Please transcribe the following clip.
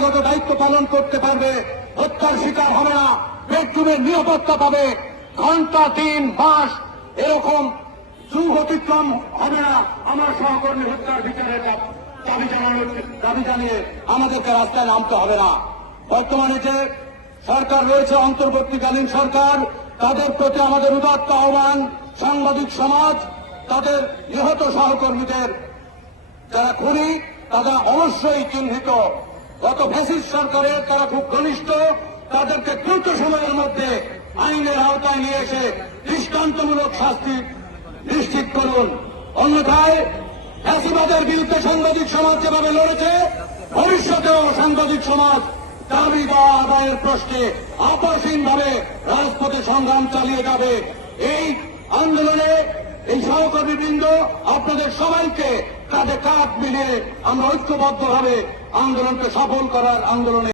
পেশাগত দায়িত্ব পালন করতে পারবে, হত্যার শিকার হবে না বেডরুমের নিরাপত্তা পাবে, ঘণ্টা তিন মাস, এরকম যুগ অতিক্রম হবে না। আমার সহকর্মী হত্যার বিচারের দাবি জানানোর দাবি জানিয়ে আমাদেরকে রাস্তায় নামতে হবে না। বর্তমানে যে সরকার রয়েছে, অন্তর্বর্তীকালীন সরকার, তাদের প্রতি আমাদের উদাত্ত আহ্বান, সাংবাদিক সমাজ, তাদের নিহত সহকর্মীদের যারা খুনি, তারা অবশ্যই চিহ্নিত। গত ফ্যাসিস্ট সরকারের তারা খুব ঘনিষ্ঠ, তাদেরকে দ্রুত সময়ের মধ্যে আইনের আওতায় নিয়ে এসে দৃষ্টান্তমূলক শাস্তি নিশ্চিত করুন। অন্যথায় ফ্যাসিবাদের বিরুদ্ধে সাংবাদিক সমাজ যেভাবে লড়েছে, ভবিষ্যতেও সাংবাদিক সমাজ দাবি বা আদায়ের প্রশ্নে আপসহীনভাবে রাজপথে সংগ্রাম চালিয়ে যাবে। এই আন্দোলনে এই সহকর্মীবৃন্দ আপনাদের সবাইকে কাঁধে কাঁধ মিলিয়ে আমরা ঐক্যবদ্ধভাবে আন্দোলনকে সফল করার আন্দোলনে